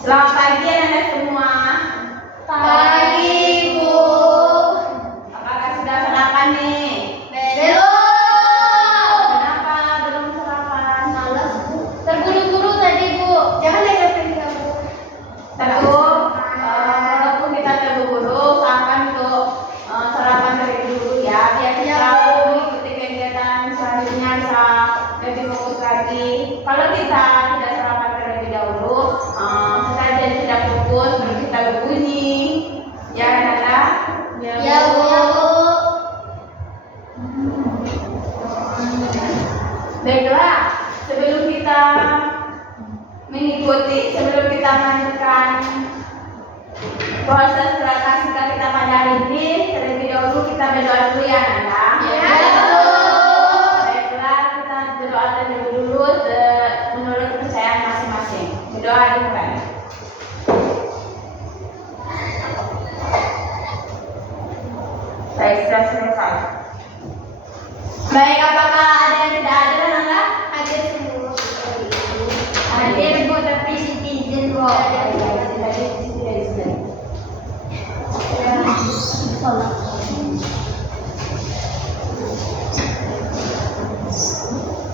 Selamat pagi anak-anak semua. Pagi, Bu. Apakah sudah sarapan nih? Belum. Kenapa belum sarapan? Malas, Bu. Terburu-buru tadi, Bu. Jangan dengerin kamu. Walaupun kita terburu-buru, usahakan untuk sarapan terlebih dulu ya, biar kita mengikuti kegiatan selanjutnya bisa lebih fokus lagi. Kalau kita tidak sarapan terlebih dahulu, kita jadi tidak fokus, baru kita berbunyi. Ya, Nanda? Ya, Bu. Baiklah, sebelum kita melanjutkan proses gerakan singkat kita pada hari ini, terlebih dahulu kita berdoa dulu ya, Nanda. Ya, Bu. Baiklah, kita berdoa terlebih dulu menurut kepercayaan masing-masing. Berdoa dimulai. Baik, sudah selesai. Baik, apakah ada yang tidak ada, Nanda? Ada semua. Ada. Bu, tapi citizen, Bu.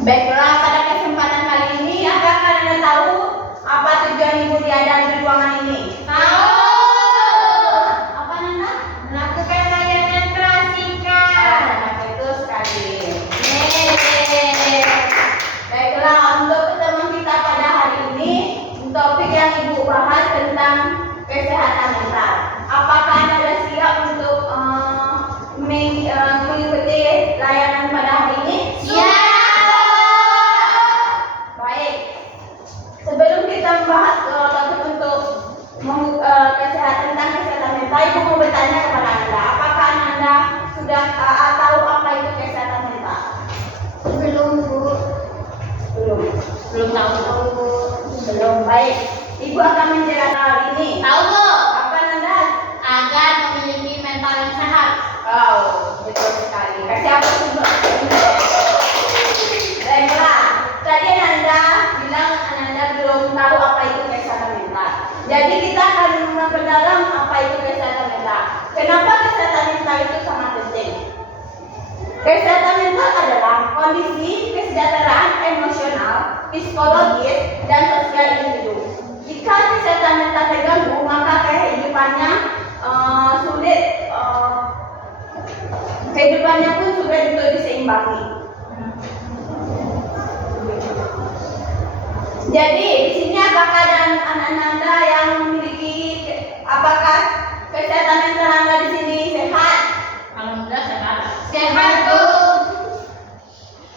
Baiklah, pada kesempatan kali ini, apakah Anda tahu apa tujuan Ibu diadaan di ruangan ini? Tahu. Apa, Nanda? Melakukan layanan perhatikan. Betul sekali. Baiklah, untuk pertemuan kita pada hari ini, topik yang Ibu bahas tentang kesehatan mental. Apakah Anda sudah siap untuk mengikuti layanan pada hari ini? Siap. Baik. Sebelum kita membahas topik untuk kesehatan mental, Ibu mau bertanya kepada Anda, apakah Anda sudah tahu apa itu kesehatan mental? Belum, Bu. Belum tahu. Belum. Baik. Ibu akan menjelaskan hal ini. Tahu, Bu. Apa, Nanda? Agar memiliki mental yang sehat. Oh, betul sekali. Kasih apa coba? Baiklah. Tadi Nanda bilang Nanda belum tahu apa itu kesehatan mental. Jadi kita akan memperdalam apa itu kesehatan mental. Kenapa kesehatan mental itu sangat penting? Kesehatan mental adalah kondisi kesejahteraan emosional, psikologis, dan sosial individu. Jika kesehatan mental terganggu, maka kehidupannya pun sulit untuk diseimbangi. Jadi di sini apakah ada anak-anak Anda yang memiliki kesehatan mental Anda di sini sehat? Alhamdulillah sehat. Sehat, Bu.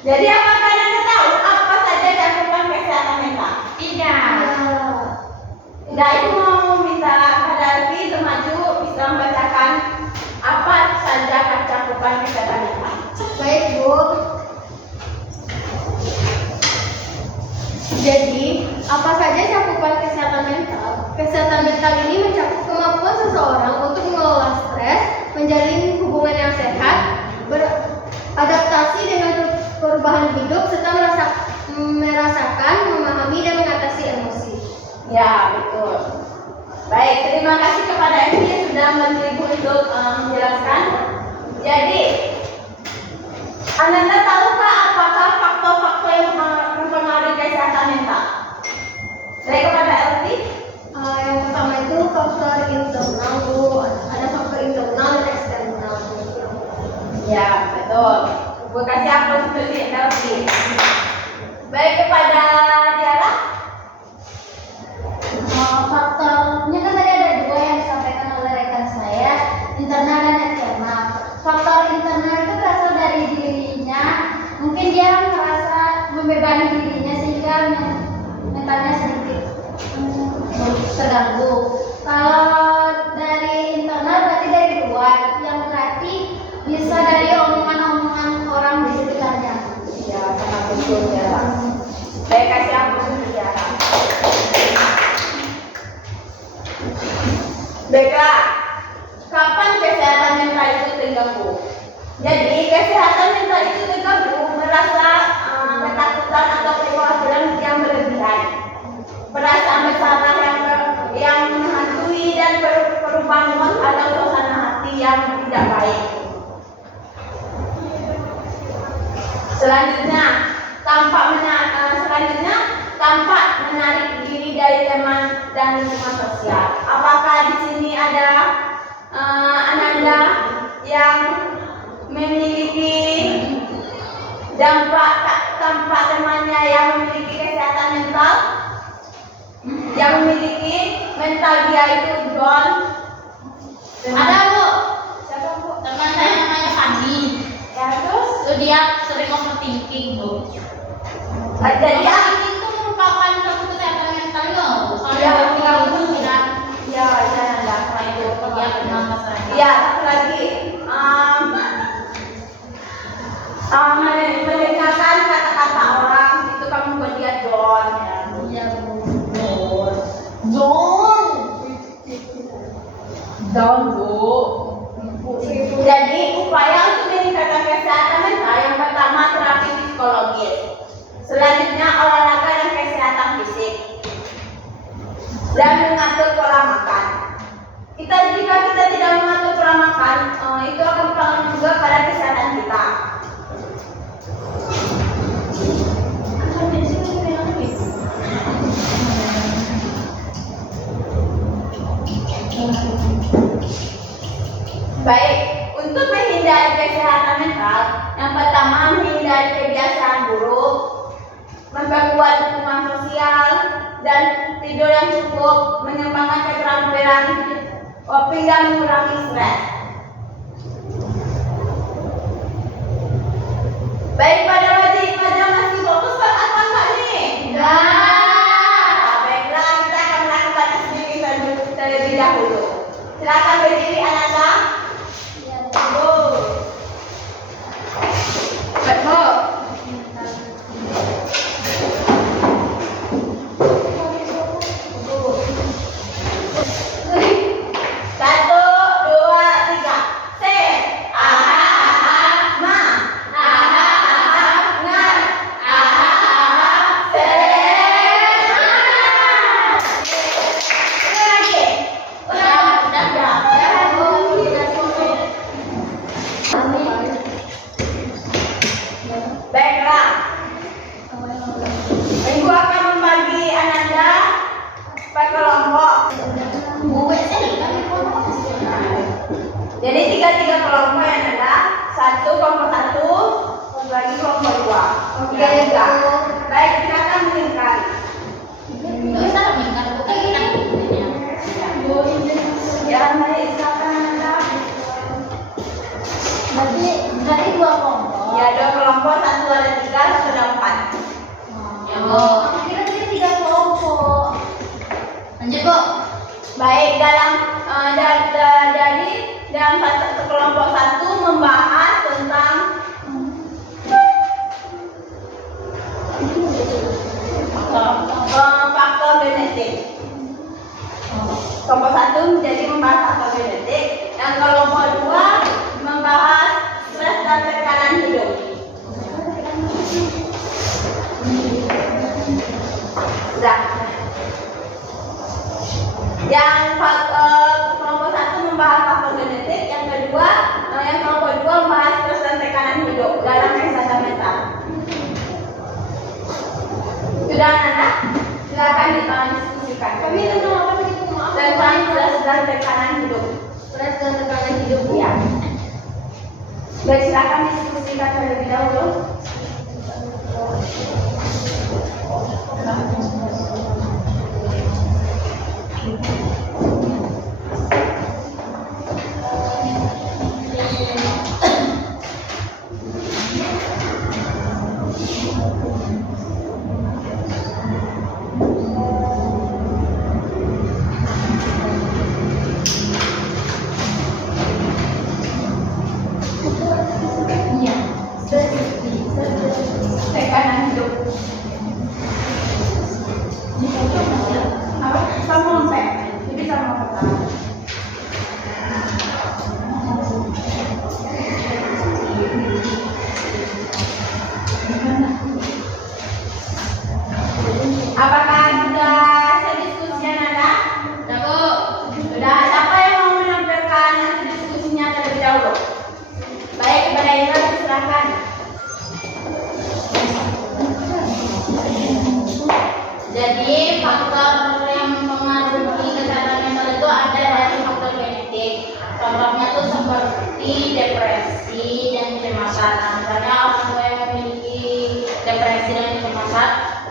Jadi apakah Anda tahu apa saja cakupan kesehatan mental? Tidak. Tidak, Ibu mau minta pada Alfi untuk maju bisa membacakan apa saja cakupan kesehatan mental. Baik, Bu. Jadi, apa saja cakupan kesehatan mental? Kesehatan mental ini mencakup kemampuan seseorang untuk mengelola stres, menjalin hubungan yang sehat, beradaptasi dengan perubahan hidup, serta merasakan, memahami, dan mengatasi emosi. Ya, betul. Baik, terima kasih kepada Emi yang sudah membantu Ibu untuk menjelaskan. Jadi, Anda tahukah apakah faktor-faktor yang mempengaruhi kesehatan mental? Saya kepada Elvi. Yang pertama itu faktor internal, Bu. Ada faktor internal dan eksternal. Ya, betul. Ibu kasih aplaus untuk Elvi. Baik, kepada Diara. Faktornya kan tadi ada dua yang disampaikan oleh rekan saya, internal dan eksternal. Faktor internal itu berasal dari dirinya, mungkin dia merasa membebani dirinya sehingga mentalnya sedikit terganggu. Kalau dari internal berarti dari luar, yang berarti bisa dari omongan-omongan orang di sekitarnya. Ya, sangat betul Diara. Saya kasih aplaus untuk Diara. Baiklah, kapan kesehatan mental itu terganggu? Jadi, kesehatan mental itu terganggu merasa ketakutan atau kekhawatiran yang berlebihan, perasaan bersalah yang Selanjutnya, tampak menarik diri dari teman dan lingkungan sosial. Apakah di sini ada Ananda yang memiliki tampak temannya yang memiliki kesehatan mental, yang memiliki mental dia itu John? Ada Bu, Siapa Bu? teman saya namanya Fandi. Ya terus? Itu dia sering overthinking Bu. Jadi Overthinking itu merupakan suatu kesehatan mental loh. Soalnya Ya, dia ya, pikiran ya, Ananda sama itu. dia kenal masalahnya. Ya, satu lagi mendengarkan kata-kata orang itu kamu buat dia John. Iya Bu. John. Down Bu. Jadi upaya untuk meningkatkan kesehatan mental yang pertama terapi psikologis, selanjutnya olahraga dan kesehatan fisik, dan mengatur pola makan. Jika kita tidak mengatur pola makan, itu akan berpengaruh juga pada kesehatan kita. Baik, untuk menghindari kesehatan mental, yang pertama menghindari kebiasaan buruk, memperkuat dukungan sosial, dan tidur yang cukup, mengembangkan keterampilan coping dan mengurangi stres. Baik, pada wajib masih fokus apa enggak nih? Baiklah, kita akan melakukan sedikit terlebih dahulu. Silakan berdiri Ananda. Betul. Satu, dua, tiga. Set. Aha, aha, ma. Aha, aha, ngan. Aha, aha, set. Ini lagi. Baiklah. Ibu akan membagi Ananda per kelompok. Jadi tiga kelompok yang ada. Satu kelompok satu, lagi kelompok dua. Tiga. Baik, silakan meningkat. Ya, mari silakan Ananda. Berarti dua kelompok. Ya, dua kelompok, satu ada tiga, satu ada empat. Ya Bu. Kira tiga kelompok. Lanjut Bu. Baik, jadi dalam satu kelompok satu membahas tentang faktor genetik. Kelompok satu menjadi membahas faktor genetik, dan kelompok dua membahas stres dan tekanan hidup. Sudah. Yang kelompok satu membahas faktor genetik, yang kelompok dua membahas stres dan tekanan hidup dalam kesehatan mental. Sudah Nanda? Silakan diskusikan. Kami tentang apa tadi Bu? Maaf. Tentang stres dan tekanan hidup. Stres dan tekanan hidup Bu. Ya. Baik, silakan diskusikan terlebih dahulu. Iya. Tekanan hidup. Apa? Sama lempeng. Jadi sama pertama. Apakah sudah sediskusian Anda? Sudah Bu. Sudah. Siapa yang mau menampilkan hasil diskusinya terlebih dahulu? Baik, kepada Indra silakan. Contohnya tuh seperti depresi dan kecemasan. Nah, misalnya orang tua yang memiliki depresi dan kecemasan,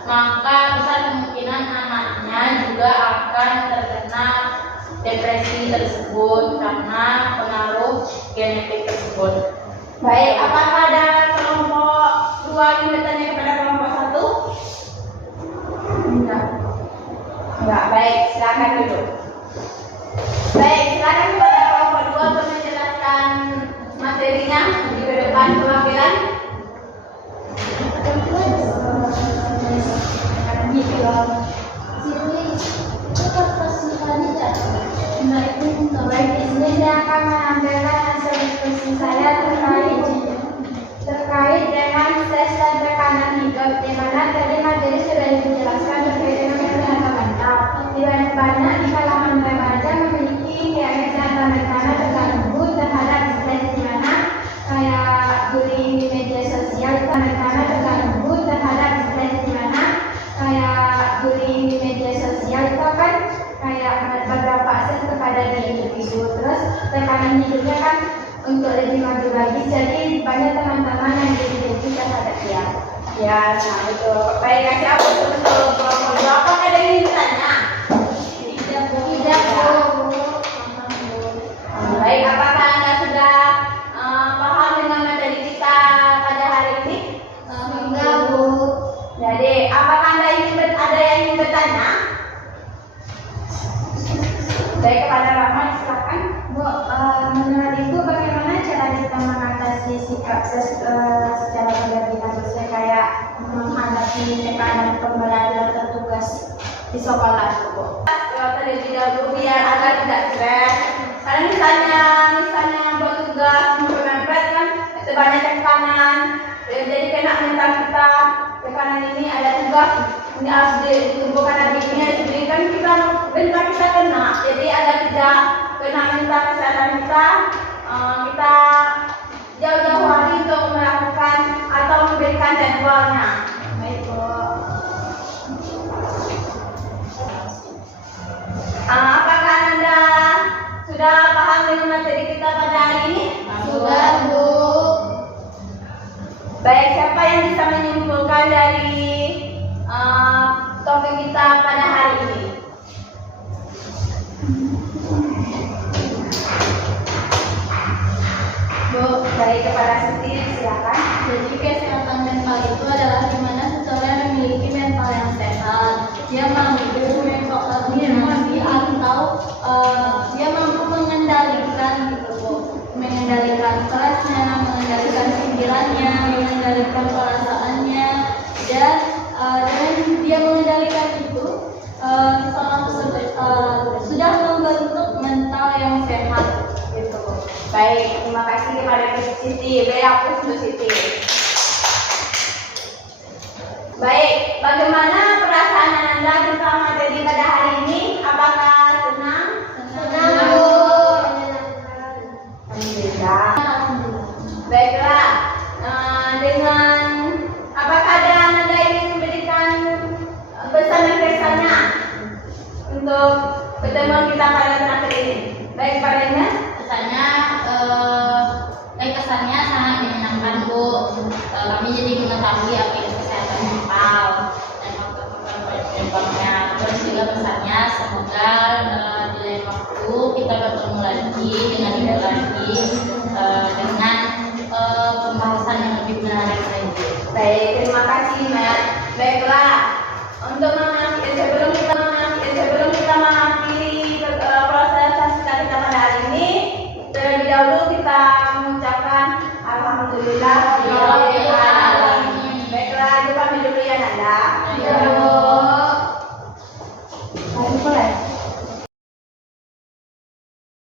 maka besar kemungkinan anaknya juga akan terkena depresi tersebut karena pengaruh genetik tersebut. Baik, apakah ada kelompok 2 yang bertanya kepada kelompok 1? Enggak. Baik, silakan dulu. Baik, silakan kepada kelompok 2 untuk menjelaskan materinya di depan pengambilan. Baik, di sini saya akan menampilkan hasil diskusi saya terkait dengan stres dan tekanan hidup, di mana tadi materi sudah dijelaskan terkait dengan kesehatan mental, di mana di kalangan remaja memiliki kesehatan mental terganggu terhadap stres, di mana kayak bullying di media sosial, karena terganggu terhadap stres, di mana kayak bullying di media sosial itu kan kayak berdampak akses kepada diri individu. Terus tekanan hidupnya kan untuk lebih maju lagi, jadi banyak teman-teman yang jadi terhadap dia. Ya, nah betul. Baik, kasih aku untuk kelompok 2. Apa ada yang ditanya? Tidak, Bu. Baik, apakah Anda sudah paham dengan materi kita pada hari ini? Enggak, Bu. Jadi, apakah Anda ada yang ingin bertanya? Baik, kepada Rahman, silakan. Bu, menurut Ibu bagaimana cara kita mengatasi sikap secara berlebihan, maksudnya kayak menghadapi tekanan pembelajaran tertugas di sekolah, Bu? Terlebih dahulu biar agar tidak stres. Karena misalnya buat tugas mempelajari kan itu banyak tekanan, jadi kena mental kita. Tekanan ini ada tugas, ini harus dikumpulkan habisnya, jadi kan kita mental kita kena. Jadi agar tidak kena mental kesehatan kita, kita jauh-jauh hari untuk melakukan atau memberikan jadwalnya. Baik, Bu. Apakah Anda sudah paham dengan materi kita pada hari ini? Sudah, Bu. Baik, siapa yang bisa menyimpulkan dari topik kita pada hari ini? Bu, baik, kepada Siti, silakan. Jadi kesehatan mental itu adalah di mana seseorang memiliki mental yang sehat. Dia mampu dia mampu mengendalikan gitu, Bu. Mengendalikan stresnya, mengendalikan pikirannya, mengendalikan perasaannya, dan dengan dia mengendalikan itu sudah membentuk mental yang sehat gitu, Bu. Baik, terima kasih kepada Siti. Beri untuk Siti. Baik, bagaimana perasaan Anda tentang materi pada hari ini? Apakah senang? Senang, Bu. Alhamdulillah. Baiklah, dengan apakah ada Anda ingin memberikan pesan dan kesannya untuk pertemuan kita pada terakhir ini? Baik, Pak Rena. Kesannya sangat menyenangkan, Bu. Kami jadi mengetahui apa itu kesehatan mental dan apa-apa. Terus juga pesannya semoga di lain waktu kita bertemu lagi dengan Ibu lagi dengan pembahasan yang lebih menarik lagi. Baik, terima kasih, Mbak. Baiklah, untuk sebelum kita mengakhiri proses kita pada hari ini, terlebih dahulu kita mengucapkan alhamdulillah